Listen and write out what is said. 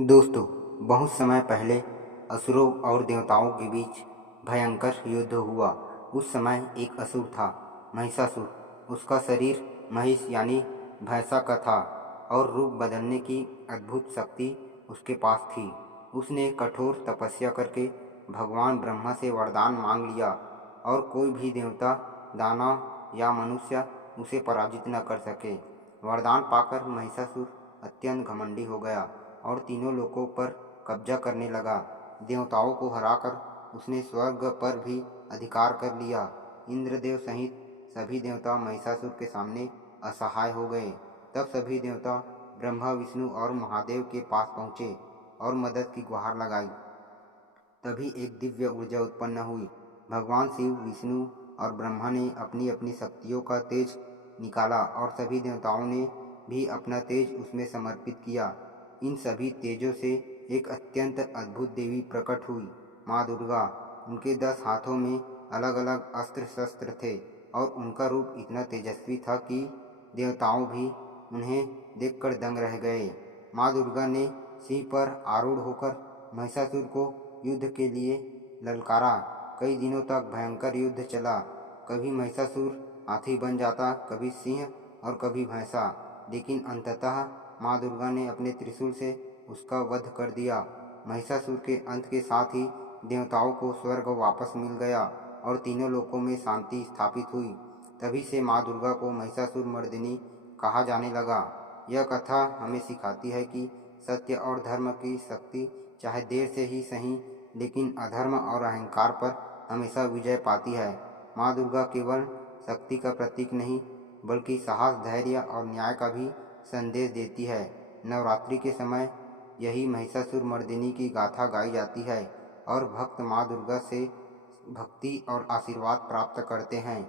दोस्तों, बहुत समय पहले असुरों और देवताओं के बीच भयंकर युद्ध हुआ। उस समय एक असुर था, महिषासुर। उसका शरीर महिष यानी भैंसा का था और रूप बदलने की अद्भुत शक्ति उसके पास थी। उसने कठोर तपस्या करके भगवान ब्रह्मा से वरदान मांग लिया और कोई भी देवता, दानव या मनुष्य उसे पराजित न कर सके। वरदान पाकर महिषासुर अत्यंत घमंडी हो गया और तीनों लोकों पर कब्जा करने लगा। देवताओं को हराकर उसने स्वर्ग पर भी अधिकार कर लिया। इंद्रदेव सहित सभी देवता महिषासुर के सामने असहाय हो गए। तब सभी देवता ब्रह्मा, विष्णु और महादेव के पास पहुँचे और मदद की गुहार लगाई। तभी एक दिव्य ऊर्जा उत्पन्न हुई। भगवान शिव, विष्णु और ब्रह्मा ने अपनी अपनी शक्तियों का तेज निकाला और सभी देवताओं ने भी अपना तेज उसमें समर्पित किया। इन सभी तेजों से एक अत्यंत अद्भुत देवी प्रकट हुई, माँ दुर्गा। उनके 10 हाथों में अलग अलग अस्त्र शस्त्र थे और उनका रूप इतना तेजस्वी था कि देवताओं भी उन्हें देखकर दंग रह गए। माँ दुर्गा ने सिंह पर आरूढ़ होकर महिषासुर को युद्ध के लिए ललकारा। कई दिनों तक भयंकर युद्ध चला। कभी महिषासुर हाथी बन जाता, कभी सिंह और कभी भैंसा, लेकिन अंततः माँ दुर्गा ने अपने त्रिशूल से उसका वध कर दिया। महिषासुर के अंत के साथ ही देवताओं को स्वर्ग वापस मिल गया और तीनों लोकों में शांति स्थापित हुई। तभी से माँ दुर्गा को महिषासुर मर्दिनी कहा जाने लगा। यह कथा हमें सिखाती है कि सत्य और धर्म की शक्ति चाहे देर से ही सही, लेकिन अधर्म और अहंकार पर हमेशा विजय पाती है। माँ दुर्गा केवल शक्ति का प्रतीक नहीं, बल्कि साहस, धैर्य और न्याय का भी संदेश देती है। नवरात्रि के समय यही महिषासुर मर्दिनी की गाथा गाई जाती है और भक्त माँ दुर्गा से भक्ति और आशीर्वाद प्राप्त करते हैं।